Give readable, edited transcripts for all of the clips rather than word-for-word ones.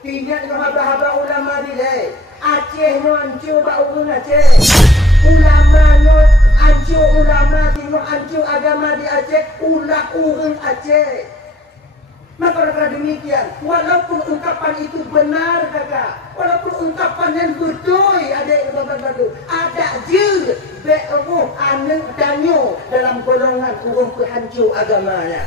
Ingat dengan haba-haba ulama dilai. Aceh no hancur bak urun Aceh. Ulama no hancur, ulama tengok hancur agama di Aceh, ulah urun Aceh. Maka karena demikian, walaupun ungkapan itu benar kakak, walaupun ungkapan yang betul adik bapak-bapak, ada je be'ruh aneng danyo dalam golongan urung penghancur agamanya.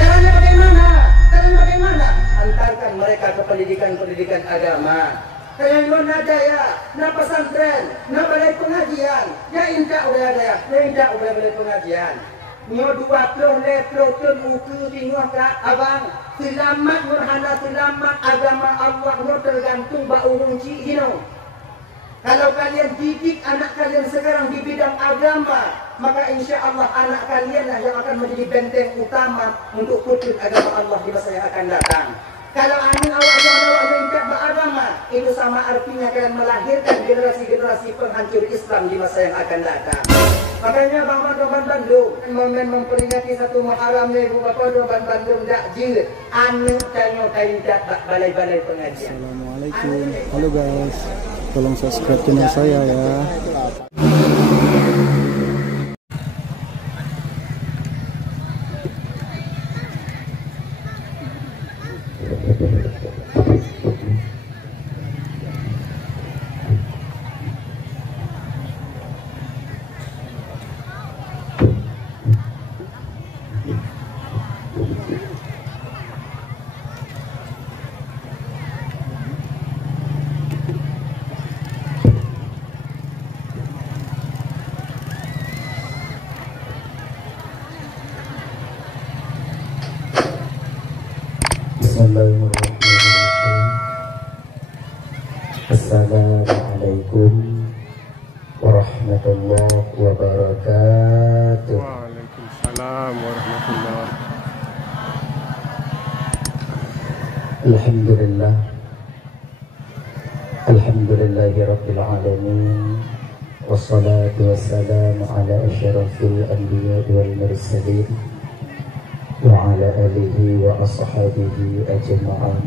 Caranya bagaimana? Caranya bagaimana? Antarkan mereka ke pendidikan agama. Kayak non ada ya, na pesantren, na balai pengajian, ya indah udah ada ya, indah udah balai pengajian. Nyo 20 ton uku tengok kak abang, selamat berhana selamat agama Allah nyo tergantung ba urung cik hino. Kalau kalian didik anak kalian sekarang di bidang agama, maka insya Allah anak kalian lah yang akan menjadi benteng utama untuk putri agama Allah di masa yang akan datang. Kalau angin awak tidak beragama, itu sama artinya kalian melahirkan generasi-generasi penghancur Islam di masa yang akan datang. Makanya Bang Bandung memperingati satu Muharramnya Ibu Bapak Bang Bandung tak je anu tanya tidak balai-balai pengajian. Assalamualaikum. Halo guys, tolong subscribe channel saya ya. Bismillahirrahmanirrahim. Assalamualaikum warahmatullahi wabarakatuh. Waalaikumsalam warahmatullahi. Alhamdulillah. Alhamdulillahi rabbil alamin. Wassalatu wassalamu ala asyrafil anbiya wal mursalin wa ala alihi wa ashabihi ajma'in.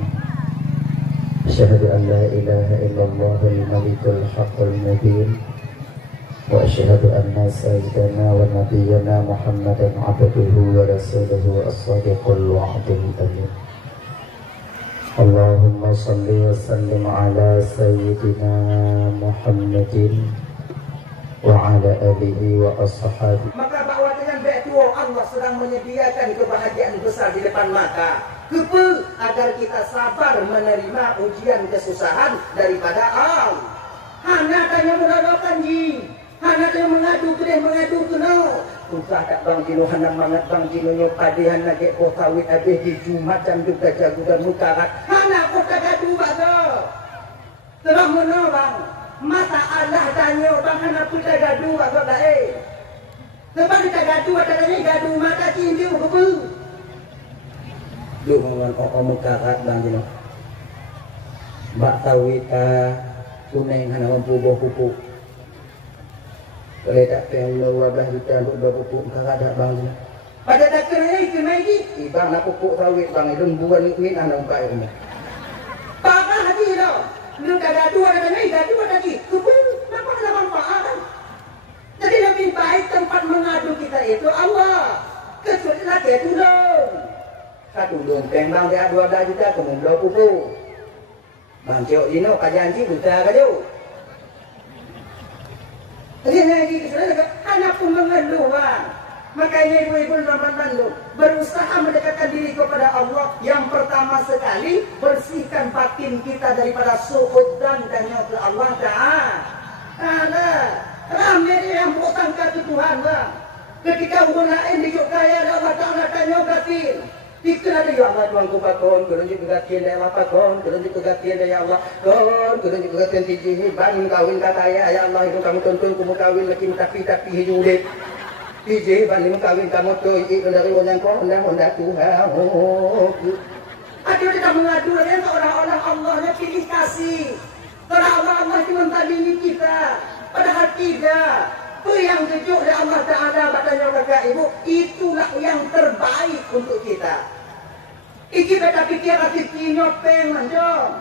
Asyhadu an la ilaha illallah al-malikul haqqul mubin wa asyhadu anna sayyidana wa nabiyyana Muhammadan abduhu wa rasuluhu as-sadiqul wa'dul amin. Allahumma salli wa sallim ala sayyidina Muhammadin wa ala alihi wa ashabihi. Maka bahwa dengan betul Allah sedang menyediakan kebahagiaan besar di depan mata. Kepa agar kita sabar menerima ujian kesusahan daripada Allah. Hana tanya mengadakan ji, hana tanya mengadu ke no. Usah tak bang Jino hana mangat bang Jino nyo padehan lagi potawit habis di Jumat dan juga jago dan mukarat. Hana kota gaduh baga. Terang mana bang? Masa Allah tanya bang hana kita gaduh baga baik. Sebab kita gaduh adanya gaduh mata cinta kepa. Lu ngomong mukarat bang Jino. Mbak tawita kuning hana mampu bawa pupuk. Kalau tak pengen wabah kita untuk berpupuk kakak ada bang. Pada tak kena kena ini. Bang nak pupuk sawit bang itu bukan min anda umpai ini. Pakah hati dah. Lu kagak dua kata ni, kagak dua tadi. Kupun apa ada manfaat? Jadi lebih baik tempat mengadu kita itu Allah. Kecuali lagi itu dong. Satu dong bang dia 12 juta kemudian bawa pupuk. Bang Cok Dino kajian sih buta kajau. Jadi anak pun mengeluh bang. Makanya ibu-ibu Bandung berusaha mendekatkan diri kepada Allah. Yang pertama sekali bersihkan batin kita daripada suhud dan ke Allah Ta'ala. Ramai yang bersangka ke Tuhan bang. Ketika orang lain dijuk kaya Allah Ta'ala tanya batin. Tikna dia ya Allah Tuhan ku pakon, kurang juga gatian ya Allah pakon, kurang juga gatian ya Allah kon, kurang juga gatian tiji ban kawin kata ya Allah itu kamu tuntun kamu kawin lagi tapi hidup tiji ban kawin kamu tuh dari orang kau undang Tuhan. Aduh kita mengadu ya orang-orang Allahnya pilih kasih, orang Allah itu mentalimi kita, padahal tidak. Yang sejuk dari Allah Ta'ala katanya kakak ibu, itulah yang terbaik untuk kita. Iki beta pikir rezekinya peng manjong.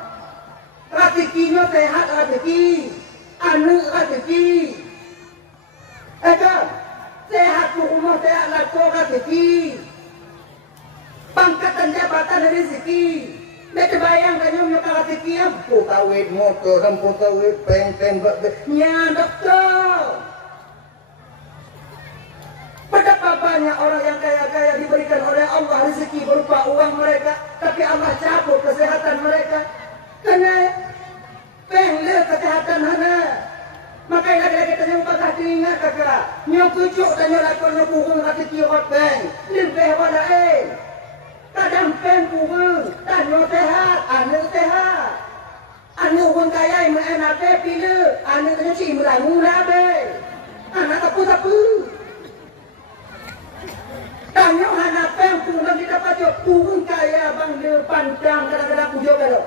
Rezekinya sehat rezeki. Anu rezeki. Sehat rumah sehat laku rezeki. Pangkatan jabatan rezeki. Beta bayangkan yang rezeki apa kawit motor, rampu kawit peng-peng nya dokter. Betapa banyak orang yang kaya-kaya diberikan oleh Allah rezeki berupa uang mereka, tapi Allah cabut kesehatan mereka. Kena pengle kesehatan hana. Makanya lagi-lagi tanya upah telinga kakak. Nyok kucuk tanya lakon nyok burung rezeki orang peng. Lebih walain. Kadang peng burung, tanya sehat, anu sehat. Anu orang kaya yang enak pilih, anu tanya si melangu nabe. Anak tapu-tapu. Tanya anak peng burung kita pacok burung kaya bang dia pandang kadang-kadang pujuk kalau.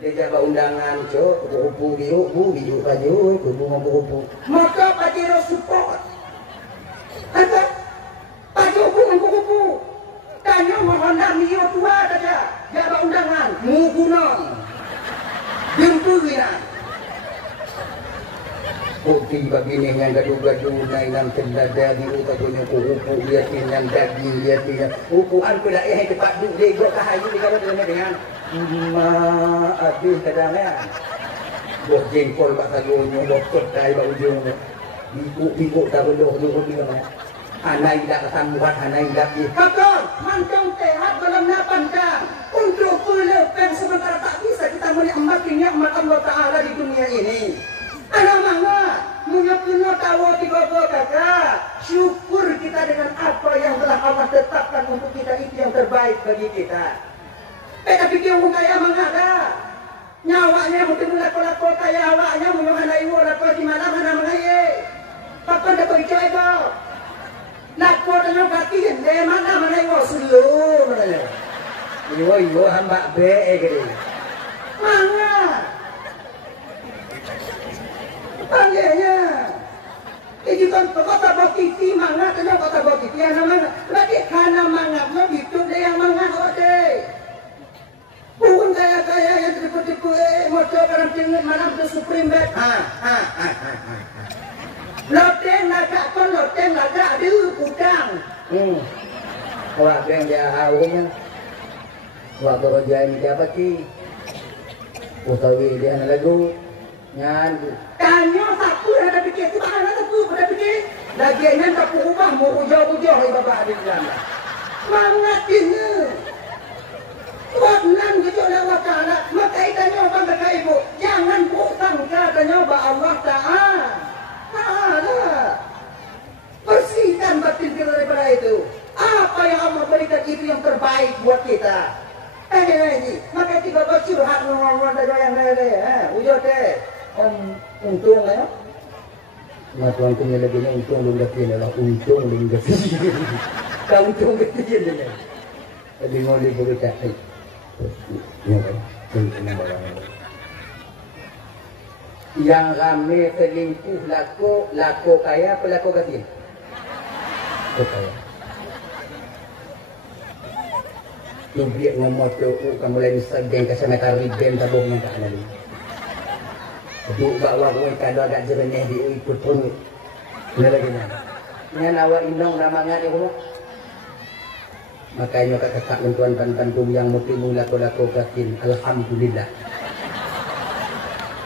Dia jaga undangan cok, kubu baju, kubu kubu. Maka pajero support. Apa? Pajero kubu. Tanya mohon mio tua saja, jaga undangan, mugunon. Jempuinan. Putih begini yang gaduh-gaduh nainan tendada di utaknya kuku liatin yang daging liatin ukuan pula cepat duduk gua kahayu di kalau dengan habis kadangnya buat jengkol pak sagunya buat kedai pak ujungnya biku tak boleh dulu di mana anak tidak ketambuhan anak tidak kakak mancang sehat dalam napan kang untuk pelepen sementara tak bisa kita menikmati nikmat Allah Ta'ala di dunia ini. Anak mama, punya tahu tiga kakak. Syukur kita dengan apa yang telah Allah tetapkan untuk kita itu yang terbaik bagi kita. Beta pikir orang kaya mengada. Nyawanya mungkin mulai-mulai kaya awaknya mengenai ibu laku di mana mengaye. Papa dah percaya kau. Laku tanya kaki dari mana ibu sulu mana. Ibu hamba be gitu. Mangga. Panggilnya, ini kan kota botiti mangat, tanya kota botiti yang mana? Lagi karena mangatnya hidup dia yang mangat deh. Bukan kaya yang tipu-tipu motor dalam tinggi malam tu supreme bed. Loteng lagak ada udang. Wah, yang dia awalnya, waktu kerja ini dia apa sih? Utawi dia nak lagu. Nyan, tanya satu ada pikir tu mana tu ada pikir. Lagi yang tak berubah mau jauh-jauh ibu bapa di dalam. Mangat ini. Tuhan gitu Allah Taala. Maka itanya orang kata ibu, jangan bukan katanya Allah Taala. Bersihkan batin kita daripada itu. Apa yang Allah berikan itu yang terbaik buat kita. Maka tiba baca hak ngomong dari yang lain ujung deh. Untung ya. Nah tuan punya lebihnya untung belum dapat adalah untung belum dapat. Kau untung betul je. Tapi ngoli berita. Yang rame selingkuh laku kaya apa laku kecil? Kaya. Tubiak ngomot tu kamu lain sedang kesemeta riben tabung yang tak ada. Duk bawa gue kalau agak jernih di ikut pun. Benar lagi ni. Yang awak indong nama ngani ko. Makanya kakak tuan bantu yang mesti laku katin. Alhamdulillah.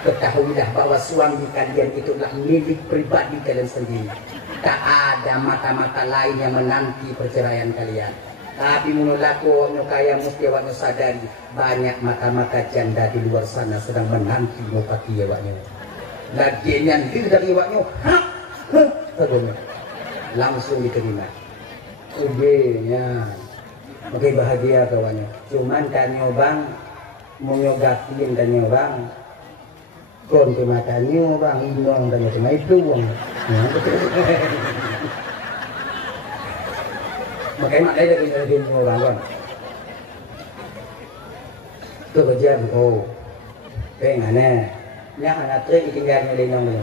Ketahuilah bahwa suami kalian itulah milik pribadi kalian sendiri. Tak ada mata-mata lain yang menanti perceraian kalian. Tapi menurut aku, kaya mesti awaknya sadari banyak mata-mata janda di luar sana sedang menanti mukati awaknya. Lagi nyantir dari awaknya, langsung diterima. Udahnya, oke bahagia kawannya. Cuman kan nyobang, mau nyogatin dan nyobang, kon mata nyobang, indong dan nyobang itu uang. Makanya mak lagi dari orang kan. Tu kerja oh, pengen ni. Yang anak tu tinggal di nong ni.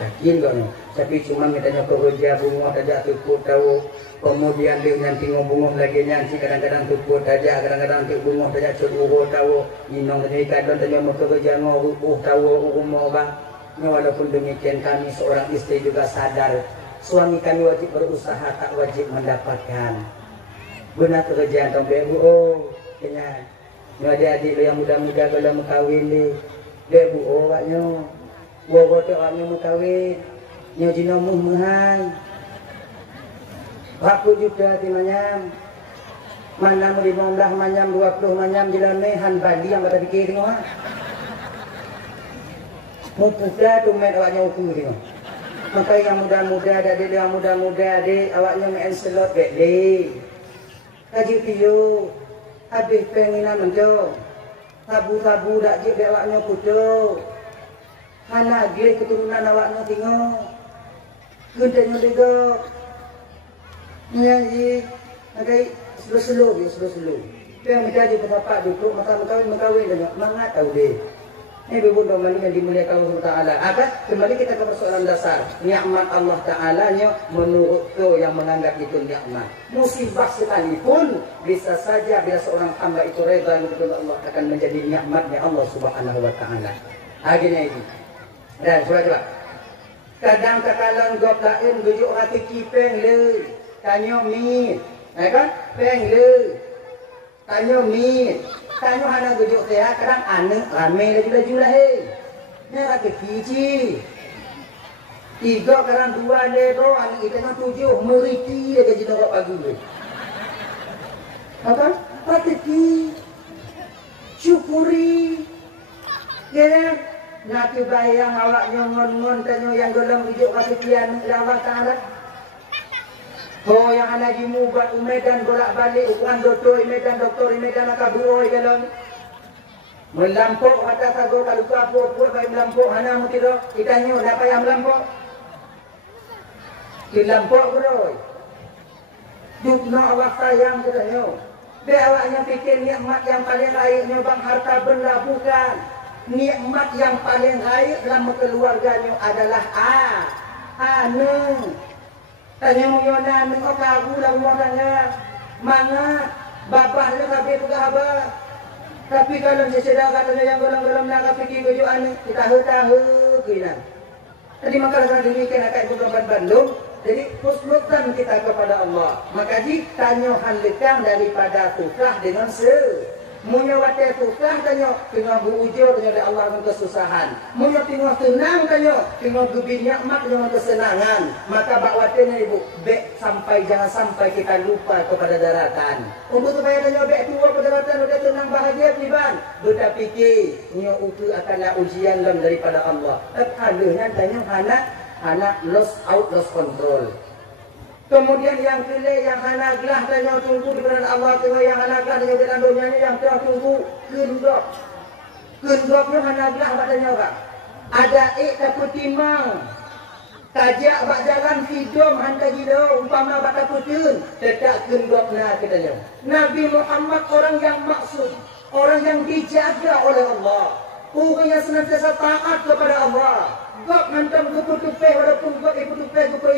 yakin kok nih. Tapi cuma mitanya kerja bunga saja tukut tahu. Kemudian dia nanti ngomong lagi nanti kadang-kadang tukut saja, kadang-kadang tukut bunga saja cukup tahu. Inong tadi kadang tanya mau kerja ngomong tahu umur bang. Walaupun demikian kami seorang istri juga sadar suami kami wajib berusaha, tak wajib mendapatkan. Benar kerjaan tong bebu kenyang. Adik-adik lo yang muda-muda kalau mau kawin ni, bebu waknya, bawa tu waknya mau kawin, nyo jino muhang. Aku juga di manyam, mana mau 15 manyam, 20 manyam jalan ni han bali yang kata fikir tengok. Muda tu main awaknya ukur tengok. Maka yang muda-muda adik yang muda-muda adik awaknya main slot bedli. Kaji piu habis penginan menjo. Tabu-tabu dak jik awaknya putu. Hana gie keturunan awaknya tengok. Gendanya juga. Nyanyi agai slow. Yang menjadi pendapat duduk maka mengkawin dengan mangat tahu deh. Ini ibu kembali yang dimuliakan Allah Taala. Kembali kita ke persoalan dasar. Nikmat Allah Taala menurut tu yang menganggap itu nikmat. Musibah sekalipun bisa saja bila seorang hamba itu reda kepada Allah akan menjadi nikmatnya Allah Subhanahu Wa Taala. Gini ini. Dan coba. Kadang-kadang gop lain bujuk hati kipeng le. Tanyo min. Kan? Peng le. Tanyo min. Tanyo hana bujuk saya kadang aneh rame lagi lah ni kata kiji 3 kadang 2 lero anak kita nak 7 meriti dia gaji nak pagi ni apa kata ki syukuri ya nak bayang awaknya ngon-ngon tanyo yang dalam bujuk kata kian Allah Taala. Oh yang anak dimubat Medan bolak-balik ukuran doktor Medan akabuoi dalam melampau kata sago kalau kapo buat baik melampau hana mutiro ikannya dapat yang melampau dilampau bro dukna awak sayang katanya be awaknya pikir nikmat yang paling baiknya bang harta benda bukan nikmat yang paling baik dalam keluarganya adalah anu tanya mo yun na nung kagu lang mo nga mga babahnya kabeh pagahaba tapi kalau seseda katanya yang golong-golong na kapiki ko yung itahu-tahu kina tadi maka sa demikian akan beberapa Bandung jadi husnudzan kita kepada Allah maka tanyo hanlikang daripada tukah dengan Munya wate tukah tanyo tengah buujo tanyo dari Allah dengan kesusahan. Munya tengah tenang tanyo tengah gubi nikmat dengan kesenangan. Maka bak watenya ibu jangan sampai kita lupa kepada daratan. Untuk supaya tanyo tua pada daratan udah tenang bahagia tiban. Budak fikir nyo itu akanlah ujian daripada Allah. Aduhnya tanyo anak lost control. Kemudian yang pilih yang anak gelah tanya tunggu di berada Allah tengah yang anak gelah tanya dalam dunianya yang tengah tunggu kendropnya anak gelah katanya orang ada tapi timang tajak bak jalan hidung hantar hidung umpama bata putun tetap kendropnya katanya Nabi Muhammad orang yang maksud orang yang dijaga oleh Allah orang yang senantiasa taat kepada Allah gak hantam keputupeh walaupun gak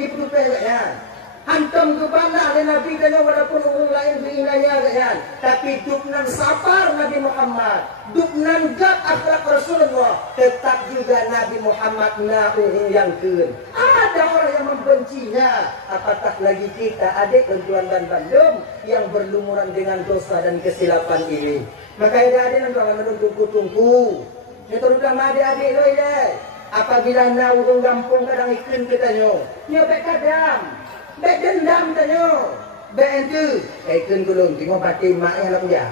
iputupeh ya hantam kebana oleh Nabi dan walaupun orang lain berinanya kan tapi duknan sabar Nabi Muhammad duknan gak akhlak Rasulullah tetap juga Nabi Muhammad yang kun ada orang yang membencinya apatah lagi kita adik perjuangan dan Bandung yang berlumuran dengan dosa dan kesilapan ini maka adik nanti menunggu-tunggu itu udah adik-adik lo ini apabila na urung gampung kadang iklim kita nyo nyobek kadang Bek dendam tanyo. Bek itu. Ikun gulung tengok pati mak yang nak punya.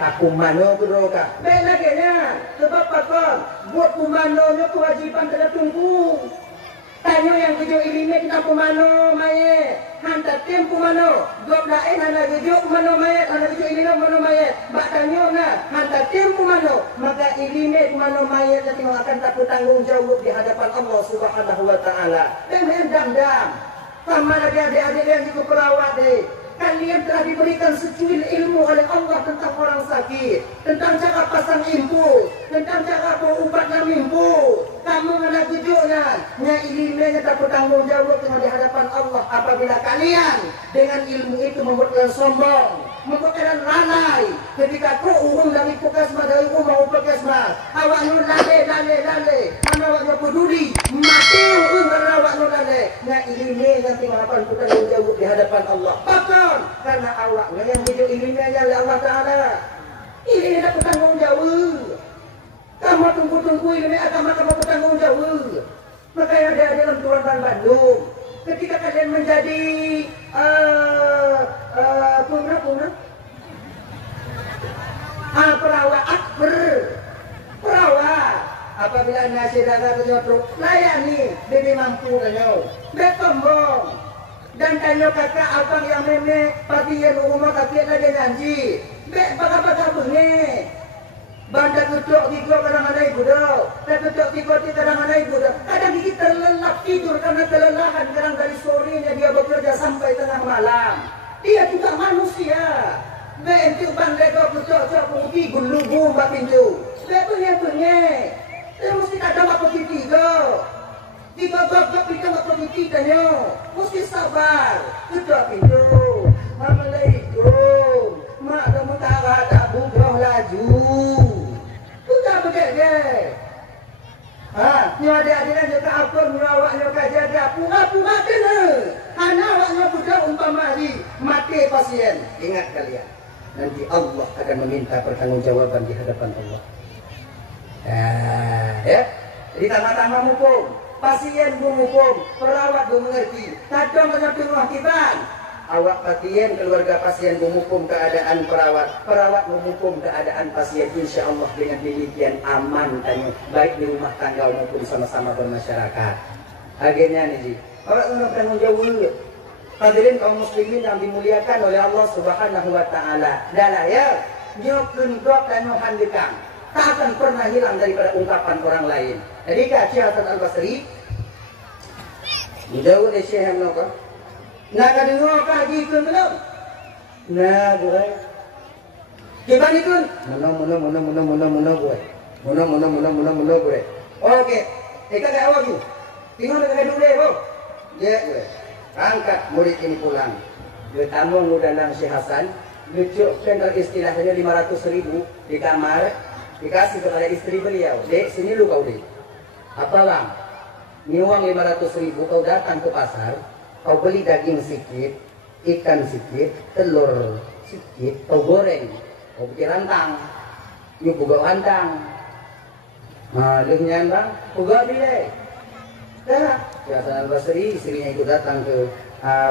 Aku mano bro ka. Bek lagi nya. Sebab apa? Buat pumano nya kewajiban tidak tunggu. Tanyo yang kejo ilime kita pumano maye. Hantar tim pumano. Gop lain hana kejo pumano maye. Hana kejo ilime pumano maye. Bak tanyo na. Hantar tim pumano. Maka ilime pumano maye. Dan tengok akan tak bertanggung jawab di hadapan Allah Subhanahu Wa Taala. Dan dendam. Sama lagi adik-adik yang cukup perawat deh. Kalian telah diberikan secuil ilmu oleh Allah tentang orang sakit, tentang cara pasang infus, tentang cara berubat dan infus. Kamu anak tujuhnya, nya tak bertanggung jawab di hadapan Allah apabila kalian dengan ilmu itu membuat kalian sombong, membuat kalian lalai. Ketika kau urung dari Pukasma, dari rumah Pukasma, awak nu lale, mana awak nu peduli, mati urung dari awak nu lale. Nah ini nanti melakukan bertanggung jawab di hadapan Allah. Bahkan karena awak yang hidup ilmunya oleh Allah Taala, ini ada bertanggung jawab. Kamu tunggu ilmu agama kamu bertanggung jawab. Makanya ada dalam Tuan Bandung. Ketika kalian menjadi perawat akbar, perawat. Apabila nasi dagar terjatuh, layani, bibi mampu kanyo, betombong. Dan kanyo kakak abang yang meme, pasien rumah kakek lagi janji, baga-baga bunyi. Banda tutup tiga kadang-kadang ibu dah, tutup tiga kadang-kadang ibu dah. Kadang kita terlelap tidur karena kelelahan, kadang dari sorenya dia bekerja sampai tengah malam. Dia juga manusia. Bentuk bandai kau tutup pergi gulu mbak pintu. Punya. Dia mesti kadang apa tiga gagap kita nggak pergi tiganya. Mesti sabar. Tutup pintu. Assalamualaikum. Mak kamu tak buka laju. Sudah begitu. Ni adik-adik juga apa merawat juga jaga pura-pura kena. Karena awaknya sudah umpama mati pasien. Ingat kalian, nanti Allah akan meminta pertanggungjawaban di hadapan Allah. Ya. Jadi tama-tama mumpung, pasien mumpung, perawat mengerti. Kadang banyak rumah kiban. Awak pasien, keluarga pasien menghukum keadaan perawat menghukum keadaan pasien. Insya Allah dengan demikian aman tanya, baik di rumah tangga maupun sama-sama bermasyarakat. Akhirnya nih, awak tanggung jawab. Hadirin kaum muslimin yang dimuliakan oleh Allah Subhanahu Wa Taala. Dalah ya, nyokun dok dan handekang, tak akan pernah hilang daripada ungkapan orang lain. Jadi Syekh Hasan Al Basri, jauh dari Syekh Hamnoko. Nak dengar kaji ikun belum? Nah, gue. Gimana ikun? Muna gue. Muna gue. Oke. Eka tak awak tu. Tengok nak dulu deh, bro. Ya, gue. Angkat murid ini pulang. Dia tamu dalam Syekh Hasan. Lucukkan istilahnya 500.000 di kamar. Dikasih kepada istri beliau. Dek, sini lu kau dek. Apa bang? Ini uang 500.000 kau datang ke pasar. Kau beli daging sedikit, ikan sedikit, telur sedikit, kau goreng, kau bikin rantang, ini buka rantang. Nah, lehnya bang, buka bila. Dah, Syekh Hasan Al Basri, istrinya itu datang ke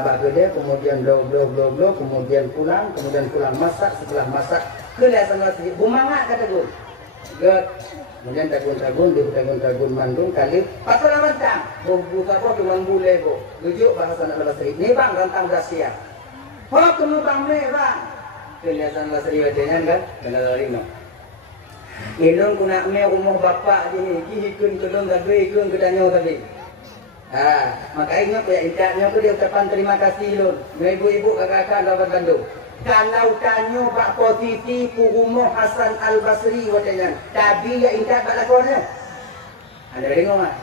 bakal dia, kemudian blok, kemudian pulang masak, setelah masak, kelihatan Al Basri, bumangat kata gue. Kemudian tagun mandung kali patut rantang buka apa cuma boleh kok lujuk bahasa Al Basri ni bang rantang dah siap kamu bang ni bang kelihatan Al Basri wajahnya kan kena lari no ilung kuna me umur bapak ni hikun kedong gabe ikun kedanyo tadi maka ingat ya ingatnya tu dia ucapan terima kasih lun ibu-ibu kakak-kakak dapat Bandung. Kalau tanya Pak Potiti Pugumoh Hasan Al Basri wajahnya tapi ya ingat Pak lakonnya anda dengar tak?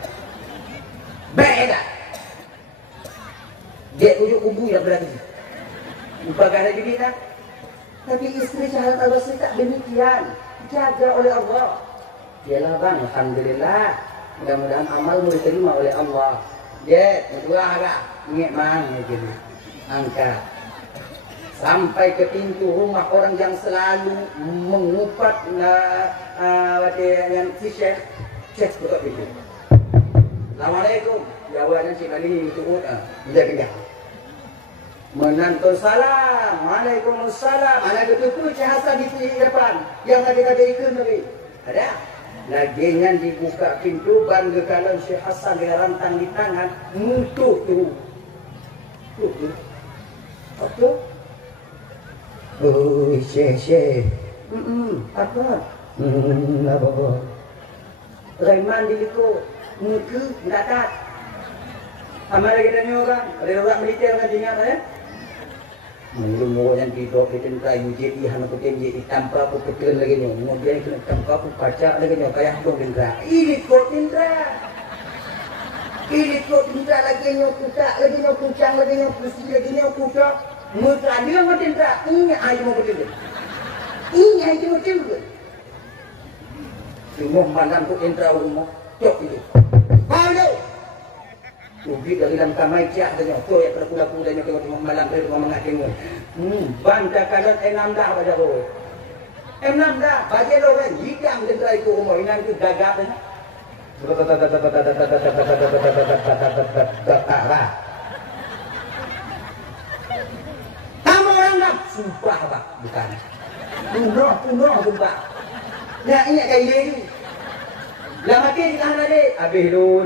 Beda dia ujuk kubu yang berarti upagana juga tak? Tapi istri Syekh Hasan Al Basri tak demikian jaga oleh Allah. Yalah bang, alhamdulillah mudah-mudahan amalmu diterima oleh Allah. Dia kedua agak ngek gitu angkat sampai ke pintu rumah orang yang selalu mengupat yang si Syekh buka pintu. Assalamualaikum. Jawabannya si kali itu dia pindah. Menantu salam. Waalaikumsalam. Anak ketutup Syekh Hasan di depan. Yang tadi ikut lagi. Ada. Laginya dibuka pintu bangga kalau Syekh Hasan dengan rantang di tangan mutuh tu. Apa? Oh, Syekh. Apa? Apa? Raiman diliku, muka datat. Amal kita ni orang, ada orang militer kan dengar ya? Mungkin orang tidur kita nak jadi hana kita jadi tanpa apa betul lagi ni. Kemudian kita tanpa apa baca lagi ni kayak tu dendra. Ini kau dendra. Pilih kau tinta lagi nyok kuda, lagi nyok kucang, lagi nyok pusi, lagi nyok kuda. Muka dia mau tinta, ini aja mau betul. Ini aja mau betul. Semua malam tu tinta rumah, cok itu. Kalau ubi dari dalam kamar ciak dia tu ya terpula-pula dia tengok malam tu rumah mengaking. Bantah kalan enam dah pada roh. Enam dah, bagi lo kan, jika tinta itu rumah ini tu gagap dah. Kamu orang dah sumpah pak bukan punoh sumpah ya ini kayak ini lah mati di kanan ada habis lu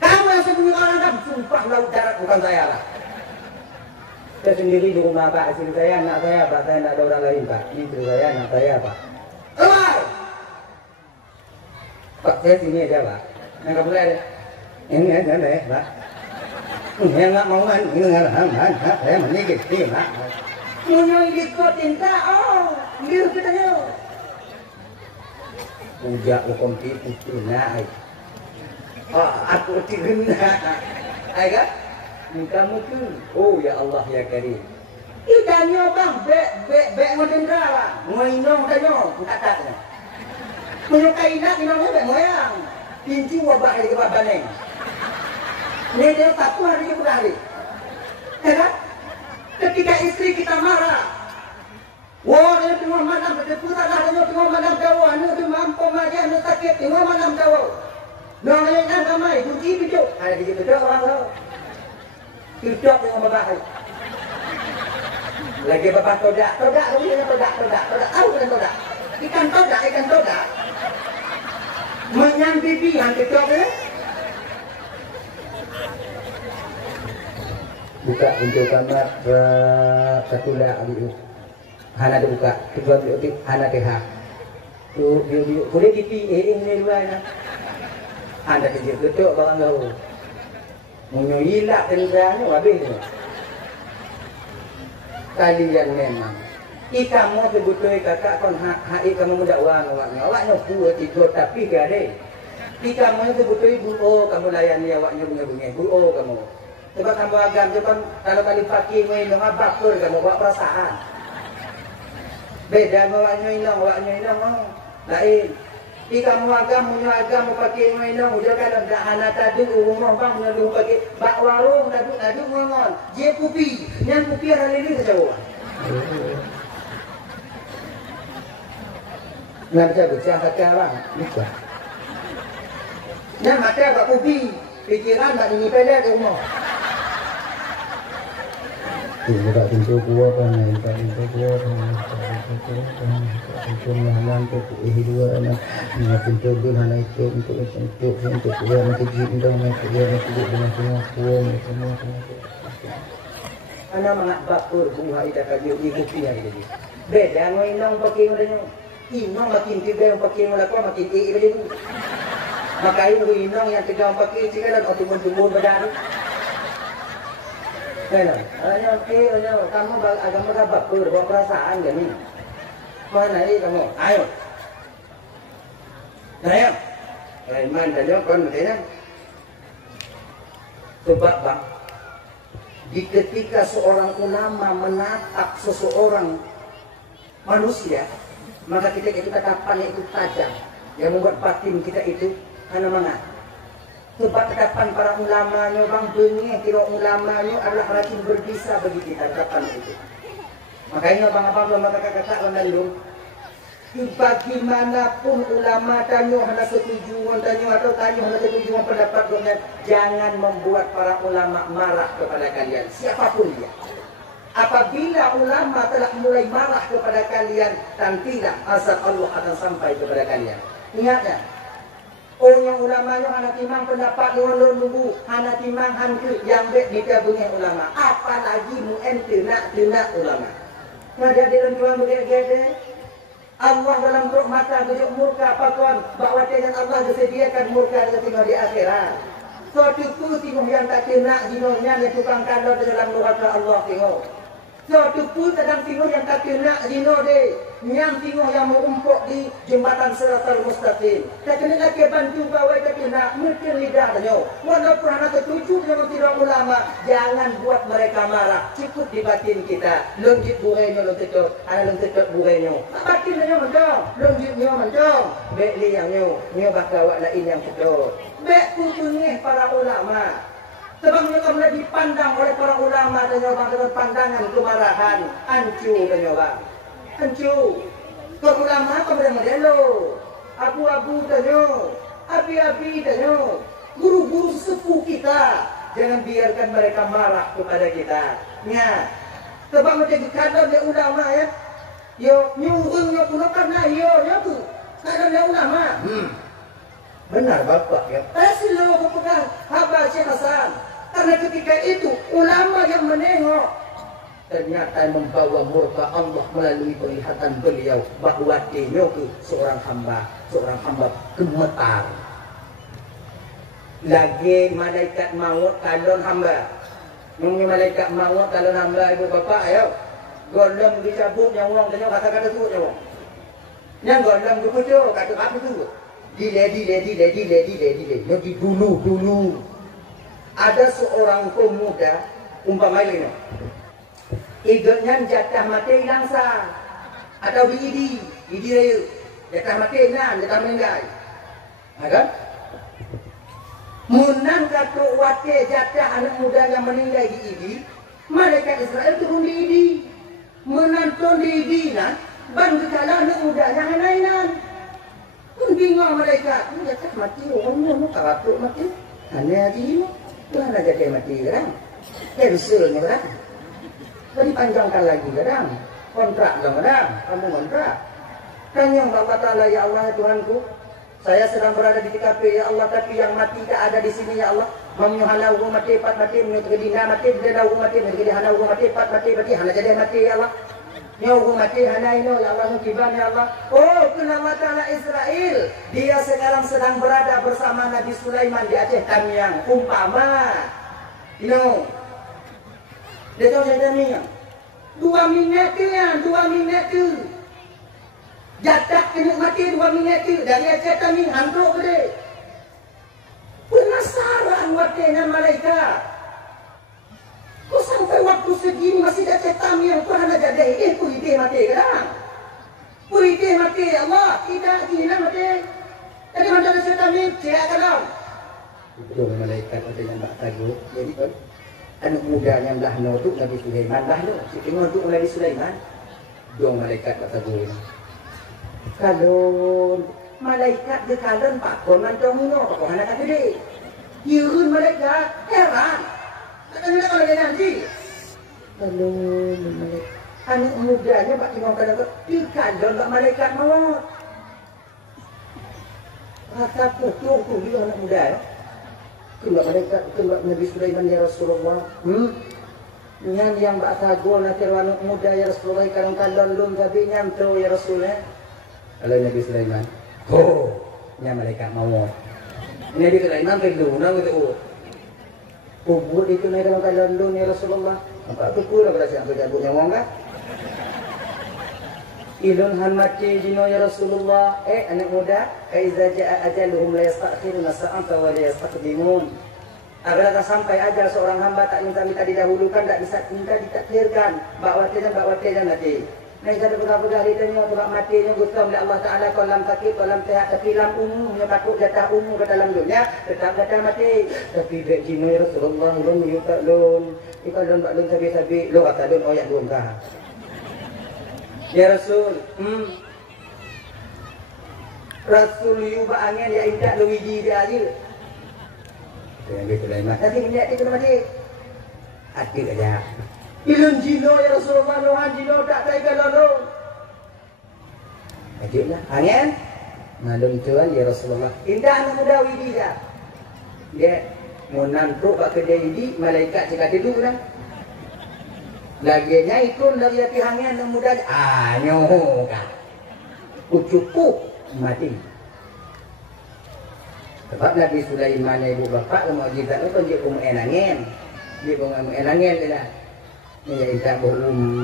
kamu yang sebelum orang dah sumpah laut darat bukan saya lah saya sendiri di rumah pak istri saya anak saya pak saya tidak ada orang lain pak istri saya anak saya pak keluar Pak, saya sini aja, Pak. Yang kamu lihat, ini aja deh, Pak. Ini nggak mau kan, ini nggak saya menikah, Pak. Menyulit kau tinta, oh, biar kita nyok. Udah hukum itu naik. Oh, aku tigena, ayah, kamu tuh, oh ya Allah ya Karim. Kita nyok bang, be ngotin lah, ngoinong tanya, kata. Menyukai nak minumnya baik moyang pinci wabah hari ke babaneng ini dia satu hari ke hari ya ketika istri kita marah wah dia tengah malam dia putar lah dia tengah malam jauh dia tengah mampu maja dia sakit tengah malam jauh nongnya kan ramai kunci pijuk ada di situ orang tu pijuk tengah babah hari lagi babah todak tu dia todak tahu kan todak ikan todak menyang bibi yang kecok buka pintu kamar satu dah abu hana dibuka kedua bilik hana tehak tu bilik boleh tipi ini dua na anda kerja kecok bang kau menyoilak tenderanya habis tu kalian memang kamu sebetulnya kakak kon hai kamu muda awaknya buat tidur tapi gak ada. Kamu sebetulnya buo kamu layani awaknya bunga buo kamu. Sebab kamu agam cuman kalau kali fakir minum abak pun kamu bawa perasaan. Beda awaknya inong lain. Kamu agam punya agam fakir minum udah kalau dah anak tadi rumah bang ngadu pakai bak warung tadi ngon. Dia kupi, yang kupi hari ini kecewa. Nak baca sekarang, nikah. Nak mata bak ubi, pikiran tak ini pelak rumah. Ini tak pintu gua kan, tak pintu gua kan, pintu malam tu dua anak, pintu dua anak itu untuk gua nanti kita nanti dia nanti dengan semua. Anak mengak bakur bunga ida kayu di kopi hari ini. Beda ngoinong pakai ngorenya. Inong makin tiga yang pakai melakau makin tinggi begini. Makanya inong yang tiga yang pakai tiga dan tumbun badan. Kenapa? Kamu agama berapa? Bawa perasaan gak ni? Mana ni kamu? Ayo. Ayo. Iman dan jawab macam sebab bang, di ketika seorang ulama menatap seseorang manusia, maka kita tatapan itu tajam yang membuat batin kita itu karena mana? Sebab tatapan para ulamanya bang bengi kira ulamanya adalah racun berbisa bagi kita tatapan itu. Makanya bang kata mengandung bagaimanapun ulama tanya hanya setujuan pendapat dengan jangan membuat para ulama marah kepada kalian siapapun dia. Apabila ulama telah mulai marah kepada kalian, nantilah azab Allah akan sampai kepada kalian. Ingatlah, orang ulamanya hana timang pendapat dengan nunggu, hana timang hantu yang baik dikabungin ulama. Apalagi mu'en tenak ulama. Nah, dia dalam tuan bergede, Allah dalam perut mata tujuh murka pakuan bahawa dengan Allah disediakan murka dengan di akhirat. Suatu tengok yang tak kena zinonya yang tukang kandor dalam neraka Allah tengok. Suatu pun sedang tengok yang tak kena zino deh. yang tengok yang mengumpuk di jembatan Siratal Mustaqim. Tak kena lagi bantu bawai tapi nak mungkin lidah tanya. Walaupun anak ketujuh yang tidak ulama, jangan buat mereka marah. Cukup di batin kita. Lonjit burainya lo tetap, anak lo tetap burainya. Batin tanya macam, lonjitnya macam. Baik li yang nyo bakal awak lain yang betul. Baik kutunya para ulama. Sebab mereka mulai dipandang oleh para ulama dan nyoba dengan pandangan kemarahan. Ancu dan nyoba. Ancu. Kau ulama kau modelo. Abu-abu dan nyoba. Api-api dan nyoba. Guru-guru sepuh kita. Jangan biarkan mereka marah kepada kita. Ya. Sebab macam kadang dia ulama ya. Yo nyurungnya pun karena yo tu. Kadang dia ulama. Benar bapak ya. Selalu aku pegang Habib Syekh Hasan. Karena ketika itu ulama yang menengok ternyata membawa murka Allah melalui penglihatan beliau bahwa dia itu seorang hamba gemetar. Lagi malaikat maut kalon hamba. Mungkin malaikat maut kalon hamba ibu bapak ayo. Golong dicabut nyawang tanya kata-kata tu nyawang. Yang golong dipucuk kata apa tu? Dile. Yang dulu. Ada seorang pemuda umpama ini. Iganya jatah mati langsung atau di idi ayo. Jatah mati nan jatah meninggal. Ada? Munan kata wate jatah anak muda yang meninggal di idi, malaikat Israel turun di idi. Menonton di idi nan, ban kekala anak muda yang lain-lain. Pun bingung mereka, ini jatah mati orang ni kawatuk mati. Hanya di Tuhan aja dia mati kan? Cancelnya kan? Dipanjangkan lagi kan? Kontrak dong kan? Kamu kontrak. Tanya Allah Ta'ala, ya Allah Tuhanku, saya sedang berada di TKP ya Allah, tapi yang mati tak ada di sini ya Allah. Menyuhana hukum mati, pat mati, menyuhana mati, menyuhana hukum mati, menyuhana hukum mati, pat mati, hana jadi mati ya Allah. Nyawa mati hana ino ya Allah mukiban ya Allah. Oh kenapa Ta'ala Israel, dia sekarang sedang berada bersama Nabi Sulaiman di Aceh Tamiang. Umpama dia tahu saya Tamiang 2 minit ke jatah kena mati 2 minit ke dari Aceh Tamiang hantuk ke dia. Penasaran wakilnya malaikat. Kau sampai waktu segini masih dah cetam yang Tuhan ada jadi. Purite mati kadang. Purite mati Allah. Tidak gila mati. Tadi mana ada cetam ni? Cek kadang. Itu malaikat ada yang tak tahu. Jadi kan anak muda yang lahno tu Nabi Sulaiman lahno. Si tengok tu Nabi Sulaiman. Dua malaikat tak tahu. Kalau malaikat dia kalon pak kon mantong no. Kau anak kata dia. Yurun malaikat heran. Katanya kalau dia nanti kalau anak mudanya Pak Imam kata dikandang tak malaikat maut. Kata putus tu dia anak muda ya. Kembali malaikat, kembali Nabi Sulaiman ya Rasulullah. Yang Mbak Tagol nanti anak muda ya Rasulullah kadang-kadang belum tapi nyanto ya Rasulullah. Kalau Nabi Sulaiman, oh, yang malaikat maut. Nabi Sulaiman perlu nang itu. Kubur itu naik dalam keadaan dunia Rasulullah. Apa tu pula berasa yang berjabutnya wong kan? Ilun hamati dino ya Rasulullah. Anak muda, kaiza jaa ajaluhum la yastakhiruna sa'ata wa la yastaqdimun. Apabila sampai ajal seorang hamba tak minta didahulukan, tak bisa minta ditakhirkan. Bakwatnya mati. Nah, kita berkata-kata ditanya untuk matinya gustam oleh Allah Ta'ala kolam sakit, kolam sehat, tapi lam umumnya takut jatah umum ke dalam dunia, tetap jatah mati. Tapi dek jino ya Rasulullah, lun yutak lun, ika lun bak lun sabi-sabi, lo kata lun oyak lun kah. Ya Rasul, Rasul yuba angin ya indak lu wiji dia adil. Yang gitu lah imat, nanti minyak itu mati. Hati aja. Ilun jino ya Rasulullah, lohan jino tak taiga lalu. Ajiblah, angin. Ngalung tuan ya Rasulullah. Indah anak muda widi dah. Dia mau nantuk bak kedai widi, malaikat cakap tidur kan. Laginya ikut dari api angin anak muda. Nyoh kan. Cukup mati. Sebab Nabi Sulaiman ibu bapak mukjizat itu tunjuk angin. Dia angin dia dah. Ya inta bau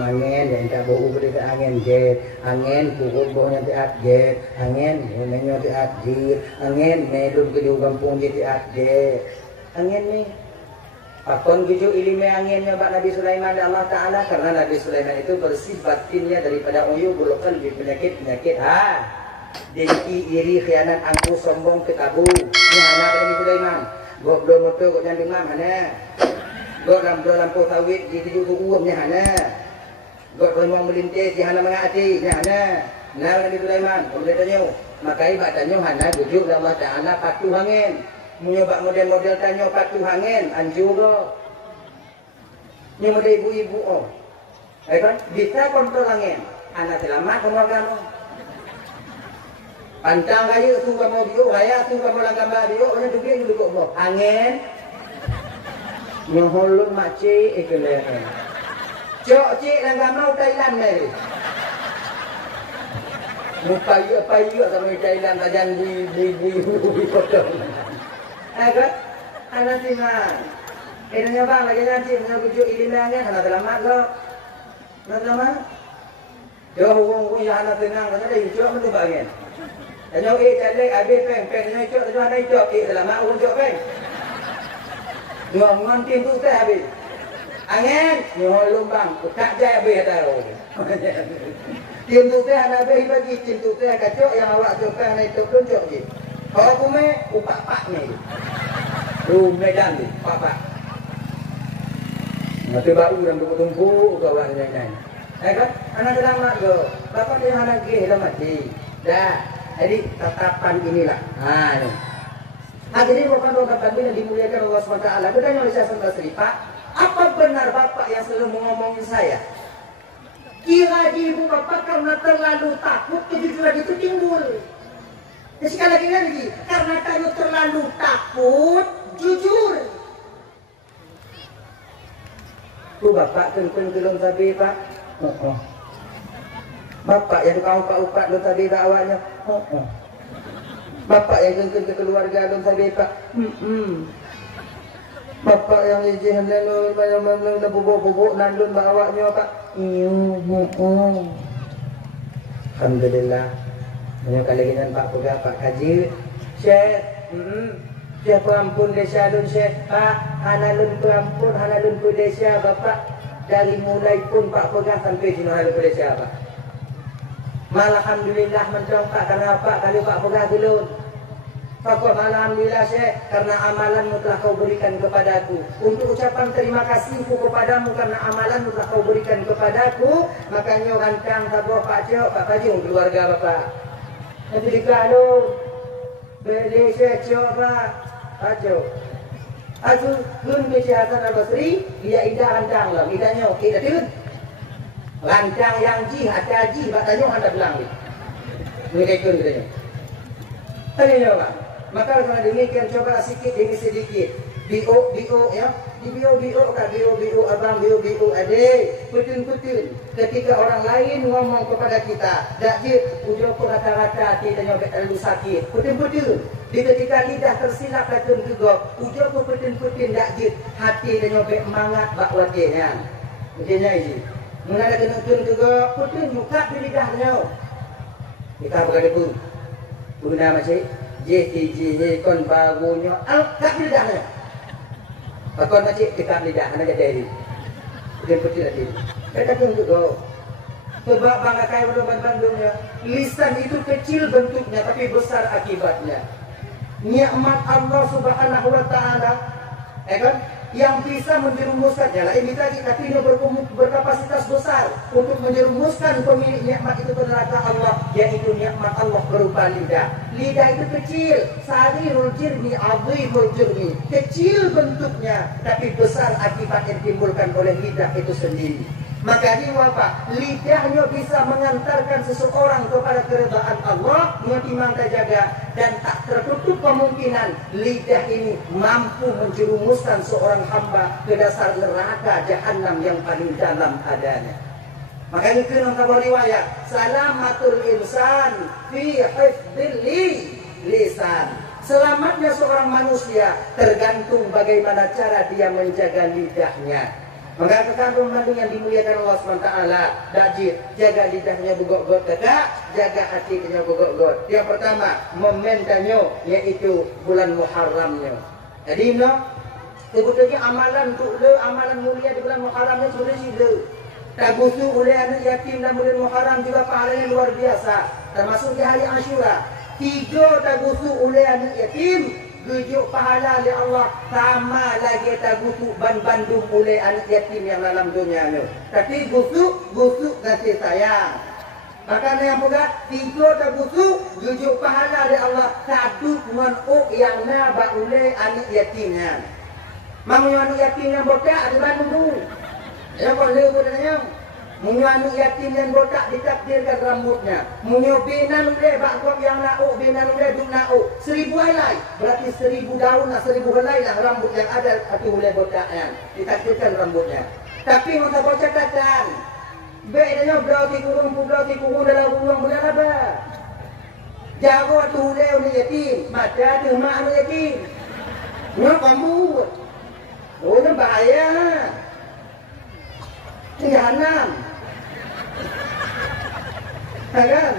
angin, ya inta bau beri ke angin jet, angin pukul baunya tiap jet, angin menyo tiap jet, angin medun ke di kampung tiap jet, angin nih. Pakon gitu ilmu anginnya Pak Nabi Sulaiman dan Allah Ta'ala, karena Nabi Sulaiman itu bersih batinnya daripada uyu bulokan lebih penyakit dengki, iri, khianat, angku, sombong, ketabu. Ini anak Nabi Sulaiman. Goblok motor kok jangan dengar mana. God lampu sawit di tujuh uamnya hana. God mau melintis di hana mengati nya hana. Nah Nabi Sulaiman, boleh tanya. Makai bak tanya hana bujuk Allah Ta'ala patuh angin. Menyoba model-model tanya patuh angin anjur go. Ni model ibu-ibu oh. Kan bisa kontrol angin. Anak selamat semua kamu. Pantang kayu suka mau bio, kaya suka mau langkah bio, orang tu dia duduk mau angin. Nyoholun makcik ikhlas. Cok cik langkah mau Thailand ni. Mupayu sama Thailand badan bui potong. Kan? Anak siman. Ini bang lagi nanti mengajukan ilimanya, anak selamat lo. Anak selamat. Jauh hubung ya anak tenang, anak dah hijau mentu bagian. Tanya calik habis peng tanya hijau tanya anak hijau selamat hubung hijau peng. Ngon tim tu teh habis. Angin, nyoh lumbang, tak jaya habis tahu. Tim tu teh anak habis bagi tim tu teh kacau yang awak copeng anak hijau tunjuk je. Kalau kume upak ni. Medan ni, pak. Mati bau dan tumpu kawan lain. Kan? Anak selamat go. Bapak dia anak ge dah mati. Dah. Jadi tatapan inilah. Ini. Hadirin bapak-bapak yang dimuliakan Allah SWT. Bertanya oleh Syekh Basri, Pak, apa benar Bapak yang selalu ngomongin saya? Kira di ibu Bapak karena terlalu takut kejujuran itu timbul. Jadi sekali lagi, karena kamu terlalu takut, jujur. Tuh Bapak kengkeng kelong sabi Pak. Bapak yang kau upat lo sabi awalnya. Bapak yang kengkeng ke keluarga lo sabi Pak. Bapak yang izin lalu banyak bubuk nandun bawanya Pak. Alhamdulillah. Banyak kali dengan Pak Pegah, Pak Kaji, Syekh, Syekh perampun desa lun Syekh, Pak, hanalun perampun, hanalun desa Bapak, dari mulai pun Pak Pegah sampai sini hanalun desa Pak. Malah Alhamdulillah mencong Pak, karena Pak, kalau Pak Pegah dulu. Pak Alhamdulillah Syekh, karena amalanmu telah kau berikan kepadaku. Untuk ucapan terima kasihku kepadamu karena amalanmu telah kau berikan kepadaku, makanya rancang sabar Pak Cok, Pak Pajung, keluarga Bapak. Nanti dikalu beli secok Pak Ajo gun beli Hasan Al-Basri dia indah rancang lah idahnya kita turun rancang yang jihad haji batanya anda bilang mereka ikut idahnya tanya Pak maka kalau demikian coba sedikit demi sedikit bio ya di bio abang bio adik putun ketika orang lain ngomong kepada kita dak jid ujo rata-rata kita nyobek terlalu sakit putun di ketika lidah tersilap kacun juga ujo putun dak jid hati dan nyobek mangat bak wajahnya begini ini menada kena juga putun buka di lidahnya kita berada pun guna masih JTJ kon bagunya tak di lidahnya Pakon macam dekat lidah, anak jadi dia putih lagi. Kita tunggu go. Sebab bangga kaya Bandungnya, lisan itu kecil bentuknya tapi besar akibatnya. Nikmat Allah Subhanahu Wa Taala, kan? Yang bisa menjerumuskannya lah ini tadi tapi dia berkapasitas besar untuk menjerumuskan pemilik nikmat itu ke neraka Allah, yaitu nikmat Allah berupa lidah. Lidah itu kecil, sarirul jirmi azimul jirmi, kecil bentuknya tapi besar akibat yang ditimbulkan oleh lidah itu sendiri. Maka dia apa? Lidahnya bisa mengantarkan seseorang kepada keridhaan Allah, memang terjaga dan tak tertutup kemungkinan lidah ini mampu menjerumuskan seorang hamba ke dasar neraka jahanam yang paling dalam adanya. Makanya kena kabar riwayat, salamatul insan fi hifdzil lisan. Selamatnya seorang manusia tergantung bagaimana cara dia menjaga lidahnya. Maka kekandung mandung yang dimuliakan Allah SWT, dajir, jaga lidahnya bugok-got kakak, jaga hatinya bugok-got. Yang pertama, momentannya yaitu bulan Muharramnya. Jadi sebetulnya amalan untuk amalan mulia di bulan Muharramnya sudah sila. Tagusu oleh anak yatim dan bulan Muharram juga pahalanya luar biasa. Termasuk di hari Ashura. 3 tagusu oleh anak yatim, 7 pahala oleh Allah, sama lagi tagusu bandung oleh anak yatim yang dalam dunia ni. Tapi gusuk kasih sayang. Maka yang pula 3 tagusu, 7 pahala oleh Allah, 1 menuk yang nabak oleh anak yatimnya. Mamu anak yatim yang botak ada bandung tu. Ya boleh katanya. Munyo anak yatim yang botak ditakdirkan rambutnya. Munyo binan ule bakok yang nauk, binan ule duk nauk. 1000 helai. Berarti 1000 daun lah, 1000 helai lah rambut yang ada hati ule botaknya. Ditakdirkan rambutnya. Tapi masa bocah catatan. Bedanya belau ti kurung dalam burung bulan apa? Jago tu ule yatim. Mata tu mak anak yatim. Munyo kamu. Oh, ini bahaya. Jahanam. Kan?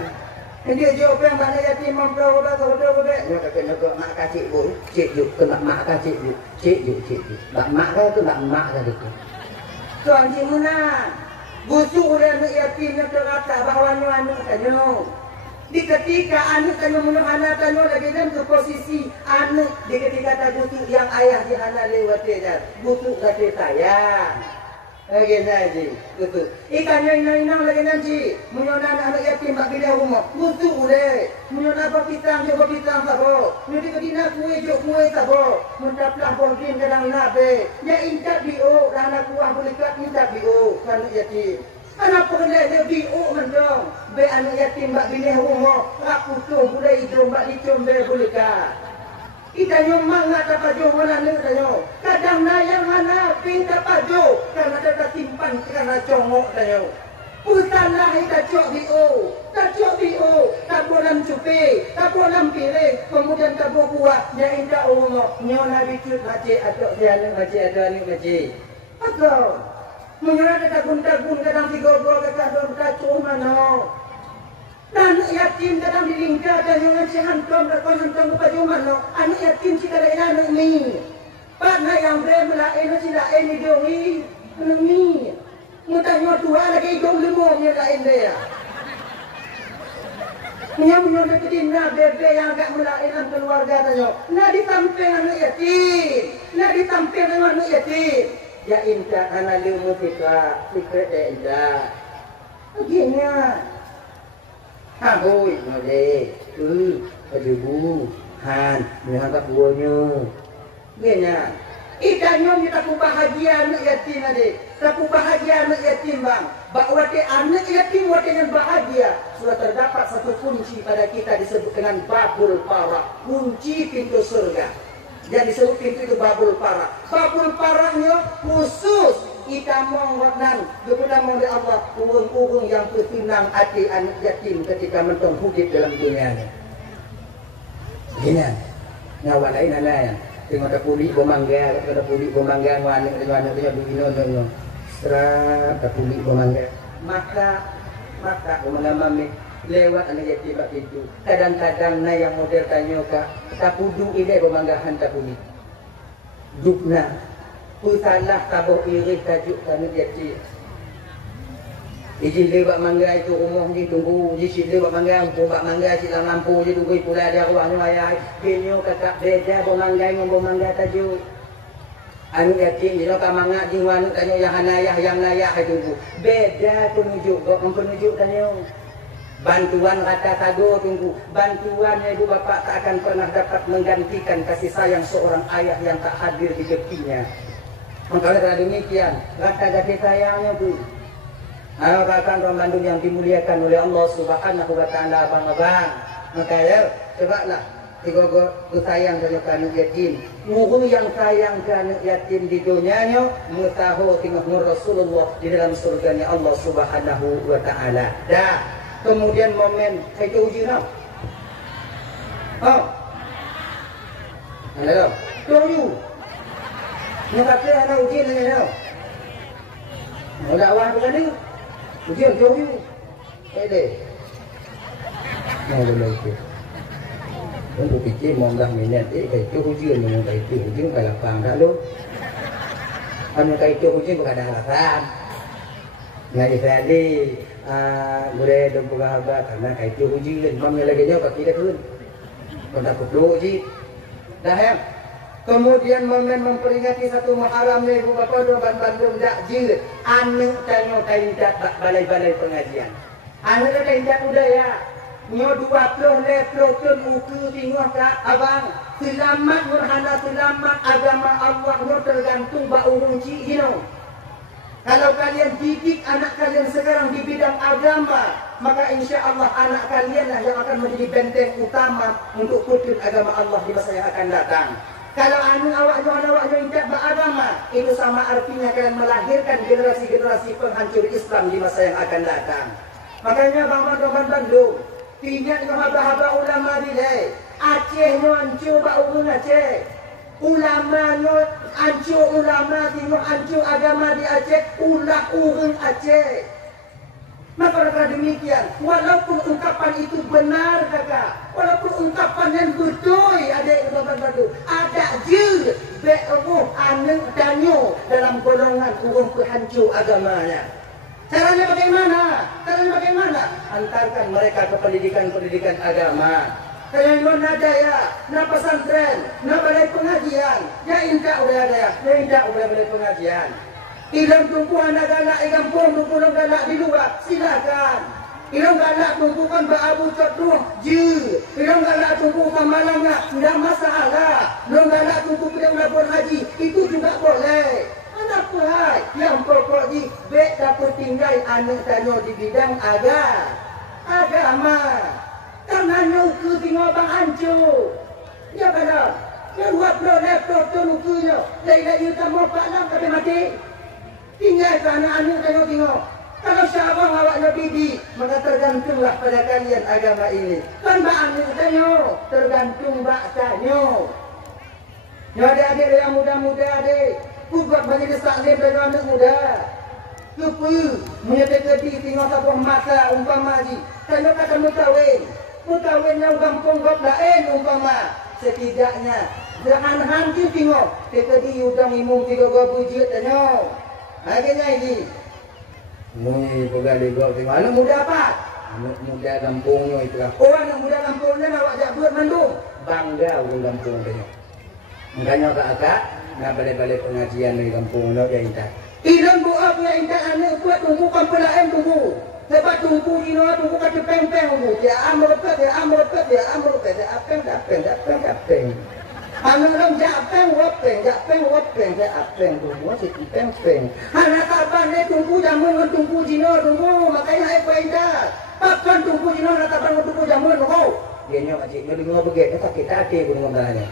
Dia jawab yang mana yatim memperoleh saudara. Dia kata nak mak kacik pun, cik juk kena mak kacik juk, cik juk. Mak kau tu mak tadi tu. Tuan cik Muna, busuk oleh anak yatim yang terkata bahawa anak tanya. Di ketika anak tanya Muna anak tanya lagi dalam tu posisi anak di ketika tak busuk yang ayah di anak lewat dia, busuk kata sayang. Lagi nanti, betul. Ikan yang inang lagi nanti. Menyonan anak yatim bak bila rumah. Busuk boleh. Menyonan apa pitang sabo. Nanti kedina kue sabo. Mentaplah bordin kadang nabe. Ya intak bio. Anak kuah boleh kat intak bio. Anak yatim. Anak boleh dia bio mendong. Be anak yatim bak bila rumah. Aku tu boleh hidung bak dicom be boleh kat. Kita nyomang nak tapajo mana ni tayo. Kadang nayang mana pinta pajo karena ada simpan karena congok tayo. Putanlah kita cok bio, tak boleh cupi, tak boleh pilih, kemudian tak boleh buat. Ya indah umur, nyona bicut macam atau siapa macam ada ni macam. Atau menyurat tagun kadang tiga-tiga kadang kacau mana. Dan anak yatim kadang dilingkar dan yang si hantam kepada mana anak yatim si kadang anak ni pada yang bermelain si lain hidungi anak ni mutanya tua lagi hidung lemong yang lain dia yang menyuruh kedina bebe yang agak melain keluarga tanya nak ditamping anak yatim ya indah anak limu fikra dia indah begini Haboi, boleh. Pajubu, han, mengangkat buahnya. Gini, ikannya kita bahagia anak yatim adik. Kita bahagia anak yatim bang. Bahawa anak yatim yang bahagia. Sudah terdapat satu kunci pada kita disebut dengan babul para. Kunci pintu surga. Yang disebut pintu itu babul para. Babul paranya khusus. Kita mengwarnan kepada oleh Allah urung-urung yang bertunang hati anak yatim ketika mentong hidup dalam dunia ini. Gini, nyawa lain anak tengok ada puli bomangga, anak dia begini serap ada puli bomangga. Maka lama-lama lewat anak yatim itu. Kadang-kadang na yang model tanya tak pudu ini bomanggahan tak puli. Dukna. Salah tabuh iri tajuk kerana dia cik. Ijin lewat mangga itu rumah ni tunggu. Ijin lewat mangga, buat mangga cik dalam lampu je tunggu pula dia ruangnya ayah. Kenyo kakak beda bomangga dengan bomangga tajuk. Anu yatim dia nak mangga di mana tanya yang hanayah yang layak itu. Beda penunjuk, penunjuk tanya. Bantuan kata tago tunggu. Bantuannya ibu bapak tak akan pernah dapat menggantikan kasih sayang seorang ayah yang tak hadir di tepinya. Maka kalau demikian, rasa kasih sayangnya tu. Akan orang Bandung yang dimuliakan oleh Allah Subhanahu Wa Taala abang-abang. Maka ya, cobalah tiga-tiga sayang dengan anak yatim. Guru yang sayang ke anak yatim di dunianya, mutahu tengok Rasulullah di dalam surganya Allah Subhanahu Wa Taala. Dah. Kemudian momen saya uji nak. Halo. Tunggu. Nak kata anak uji ni tau. Mau dakwah ke sana? Ujian jauh ni. Deh. Mau boleh itu. Untuk fikir mau dah minat kayak itu ujian mau kayak itu ujian kayak lapang dah lo. Anu kayak itu ujian bukan ada harapan. Nah jadi boleh dompu haba karena kayak itu ujian. Mamnya lagi nyawa kita pun. Kalau tak perlu uji. Dah ya. Kemudian momen memperingati satu Muharram ni ibu bapa dua Bandung dak je anu tanya tindak balai-balai pengajian. Anu tindak budaya. Nyo 20 leploton uku tengok tak abang. Selamat murhana selamat agama Allah nyo tergantung ba urung ci hino. Kalau kalian didik anak kalian sekarang di bidang agama, maka insya Allah anak kalian lah yang akan menjadi benteng utama untuk kutub agama Allah di masa yang akan datang. Kalau awak tidak beragama, itu sama artinya kalian melahirkan generasi-generasi penghancur Islam di masa yang akan datang. Makanya bang Bandung, ingat haba-haba ulama dilai. Aceh no ancu ba'urun Aceh. Ulama no ancu ulama tino ancu agama di Aceh, ulah urun Aceh. Maka karena demikian, walaupun ungkapan itu benar kakak, walaupun ungkapan yang betul adik bapak-bapak, ada je be'ruh anu danyo dalam golongan urung penghancur agamanya. Caranya bagaimana? Antarkan mereka ke pendidikan agama. Kalian mana ada ya, na pesantren, na balai pengajian, ya indah udah ada ya, balai pengajian. Ilang tungku anak galak ikan pun tungku ilang galak di luar silakan. Ilang galak tungkukan berabu cotruh je. Ilang galak tungku pamalangnya tidak masalah. Ilang galak tungku pedang labur haji itu juga boleh. Anak hai yang pokok di bek dapat tinggal anak tanya di bidang agama. Karena nuku tengok bang hancur. Ya benar. Yang buat laptop tu nukunya. Lai-lai you tak mau pak lam tapi mati. Tinggal ke anak-anak tengok-tengok. Kalau syabang awak bidik, maka tergantunglah pada kalian agama ini. Kan bak anak tengok, tergantung bak tengok. Ya adik-adik yang muda-muda adik, buat majlis taklim dengan anak muda. Lupa, menyatakan tengok sebuah masa umpama haji. Tengok kata mutawin yang kampung gop lain umpama. Setidaknya, jangan hantu tengok. Tadi udang imum 3 bujit tengok. Akhirnya ini mui pegali gua tengok anak muda apa? Anak muda kampungnya itu lah. Oh anak muda kampungnya awak jak buat Bandung. Bangga orang kampung tengok. Makanya kakak nak balik-balik pengajian di kampung nak ya indah. Ilang doa punya indah anak buat tunggu kampung lain tunggu. Sebab tunggu ini tunggu kata peng-peng tunggu. Dia amrepet, apeng. Anak orang japeng wapeng tunggu si peng. Anak kapan dia tunggu jamun tunggu jino tunggu makanya hai faedah. Pakan tunggu jino anak kapan tunggu jamun tunggu. Dia nyo aje nyo dengar begitu sakit hati pun ngomongnya.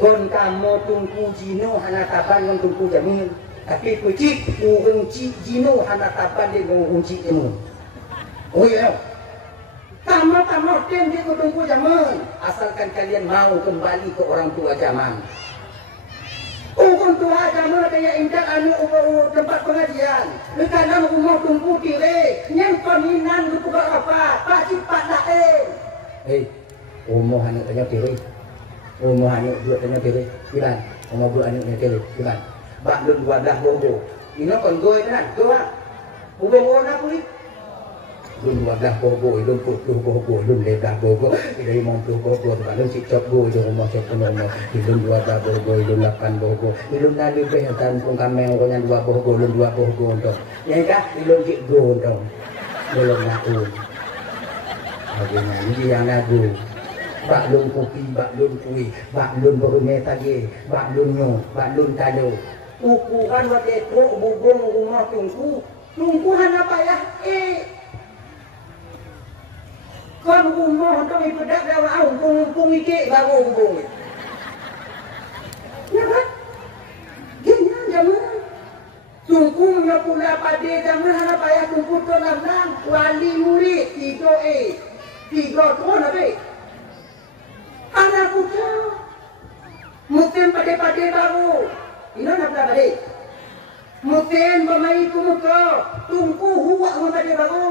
Kon kamu tunggu jino anak kapan tunggu jamun. Tapi kucing unci jino anak kapan dia unci jamun. Oh iya. Tamat dia tunggu zaman. Asalkan kalian mau kembali ke orang tua zaman. Orang tua zaman kayak indah anu tempat pengajian. Karena rumah tunggu tire. Yang peninan lu buka apa? Pak cipat lain. Rumah anu tanya tire. Rumah anu dua tanya tire. Bilang. Rumah dua anu tanya tire. Bilang. Bak lu 12 bobo. Ini kon goy kan? Goa. Ubeng warna kulit. Lun 12 bogo, lun 40 bogo, lun 15 bogo, ilun 50 bogo, lun sikcok bogo, ilun rumah siapa nama, ilun 12 bogo, ilun 8 bogo, ilun dah lebih yang pun kami orang 2 bogo, ilun 2 bogo dong. Yang kah ilun cik go dong, belum naun. Bagaimana ini yang lagu. Bak lun kopi, bak lun kui, bak lun berumeh tadi, bak lun nyo, bak lun tado. Ukuran waktu bugong rumah tungkuhan apa ya? Kon rumah untuk ibadat dakwah kumpung ikik baru hubung. Ya kan? Gini zaman. Tungkunya pula pada zaman hana payah tungku tu lang wali murid 3 tu apa? Anak putra. Mungkin pada baru. Ini nak pada. Mungkin Ten bermain muka. Tungku huak dengan dia baru.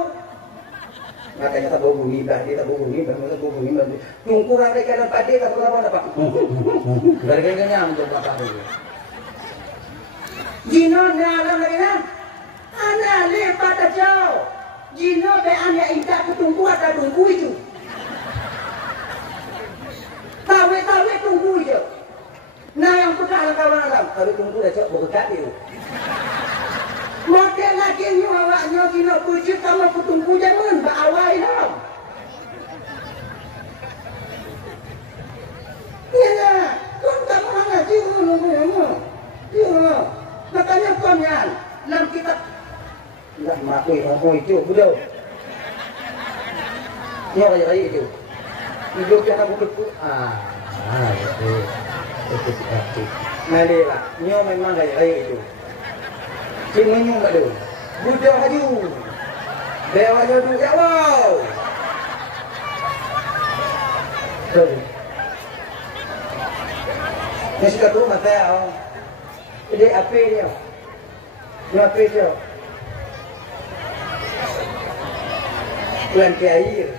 Makanya tak bau bunyi dah, dia tak bau bunyi, tak bau bunyi. Tungku ramai kadang pade tak berapa dapat. Gara-gara kenyang untuk bapak dia. Jino ni alam lagi kan? Anak lepas jauh. Jino be anak indah ketungku ada tungku itu. Tawe tunggu je. Nah yang pernah kawan alam, kalau tunggu dah cok berkat dia. Model lagi ni awaknya kena puji kamu ketunggu jangan berawai dah. Ya, kau tak mahu ngaji dulu. Ya, katanya konyan dalam kitab. Nak makui itu betul. Ya kayak itu. Hidup yang aku betul. Betul. Nadi lah. Nyo memang kayak itu. Cuma nyo tak ada. Budak haju. Dewa jodoh ya wow. Betul. Ni sudah tu mata awak. Dia apa dia? Dia apa dia? Tuan air.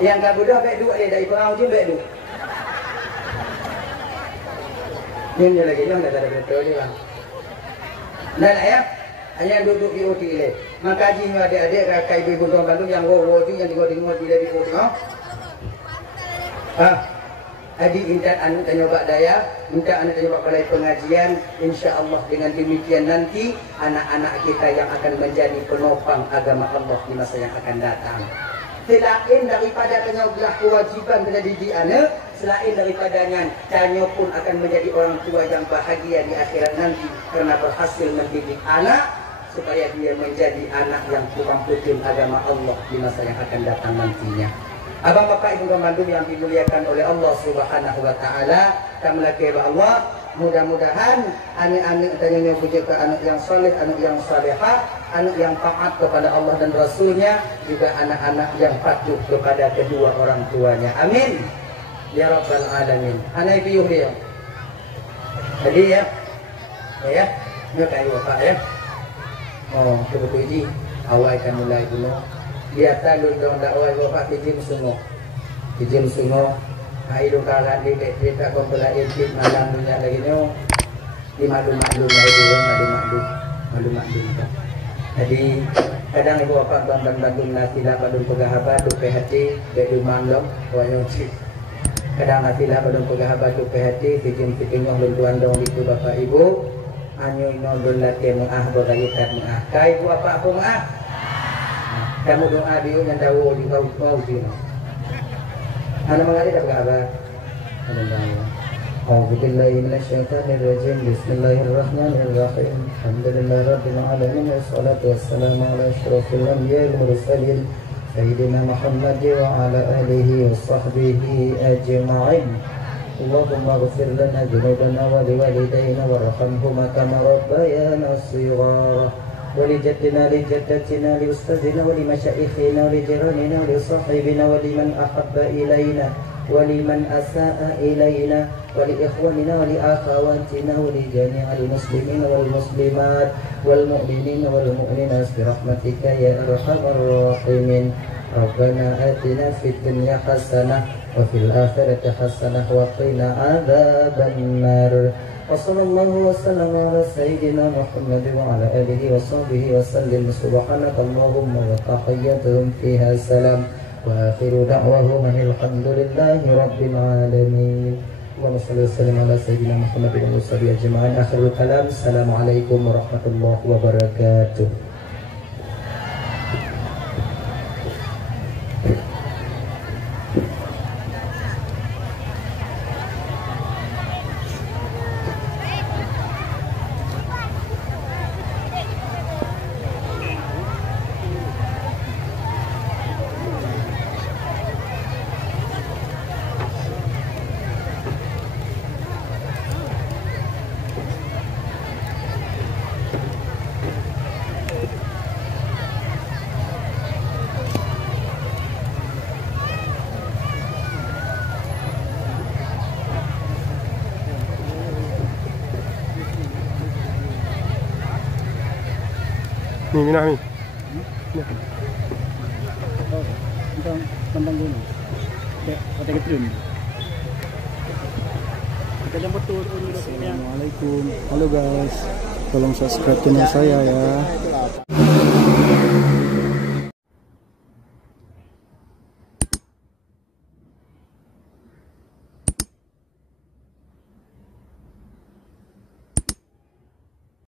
Yang tak mudah baik dua dia dari perang je baik dua. Ini lagi yang dah ada betul dia bang. Dan ayah hanya duduk di OT le. Maka jiwa adik-adik kakak ibu tuan Bandung yang wo tu yang tengok di lebih OT. Adik minta anu tanya bak daya, minta anu tanya bak balai pengajian. Insya-Allah dengan demikian nanti anak-anak kita yang akan menjadi penopang agama Allah di masa yang akan datang. Selain daripada tanya belah kewajiban mendidik anak, selain daripadanya tanya pun akan menjadi orang tua yang bahagia di akhirat nanti karena berhasil mendidik anak supaya dia menjadi anak yang kurang putin agama Allah di masa yang akan datang nantinya. Abang bapak ibu Bandung yang dimuliakan oleh Allah Subhanahu wa taala, kamlake Allah, mudah-mudahan anak-anak tanya puji ke anak yang soleh, anak yang salehah, anak yang taat kepada Allah dan Rasulnya, juga anak-anak yang patuh kepada kedua orang tuanya. Amin ya rabbal alamin. Anak piuh dia. Jadi ya ni kayu bapak ya. Oh, betul ji. Awal akan mulai dulu. Dia talun dong dakwah bapak kijim semua. Hai dong kalah di tak kompela edit malam dunia lagi ni. Di malu-malu Jadi kadang ibu bapak Bandung nasilah Bandung pegahabat tu PHT bedu manglong wanyo cik. Kadang nasilah Bandung pegahabat tu PHT kijim-kijimnya luntuan dong itu bapak ibu. Anyo ino dolate muah berayutan muah. Kai ibu apa muah? Kamu doa dia yang tahu di kau sini. Anak mengalir tak apa? A'udzu billahi minasyaitonir rajim. Bismillahirrahmanirrahim. Alhamdulillahirabbil alamin wassalatu wassalamu ala asyrofil anbiya'i wal mursalin sayyidina Muhammad wa ala alihi washabbihi ajma'in. Allahumma ighfir lana dhunubana wa liwalidayna warhamhuma kama rabbayana shighara. ولجدنا لجدتنا لأستاذنا ولمشايخنا ولجيراننا ولصاحبنا ولمن أحب إلينا ولمن أساء إلينا ولإخواننا ولأخواتنا ولجميع المسلمين والمسلمات والمؤمنين والمؤمنات برحمتك يا أرحم الراحمين. ربنا آتنا في الدنيا حسنة وفي الآخرة حسنة وقنا عذاب النار. وصلى الله وسلم على سيدنا محمد وعلى آله وصحبه وسلم. سبحانك اللهم وتحياتهم فيها سلام وآخر دعواهم الحمد لله رب العالمين. اللهم صل وسلم على سيدنا محمد وعلى آله وصحبه أجمعين. آخر الكلام السلام عليكم ورحمة الله وبركاته. Nih, Minah nih. Oh, tentang pandang gunung. Kayak kata ketrun. Kita jemput turun dulu. Assalamualaikum. Halo guys, tolong subscribe channel saya ya.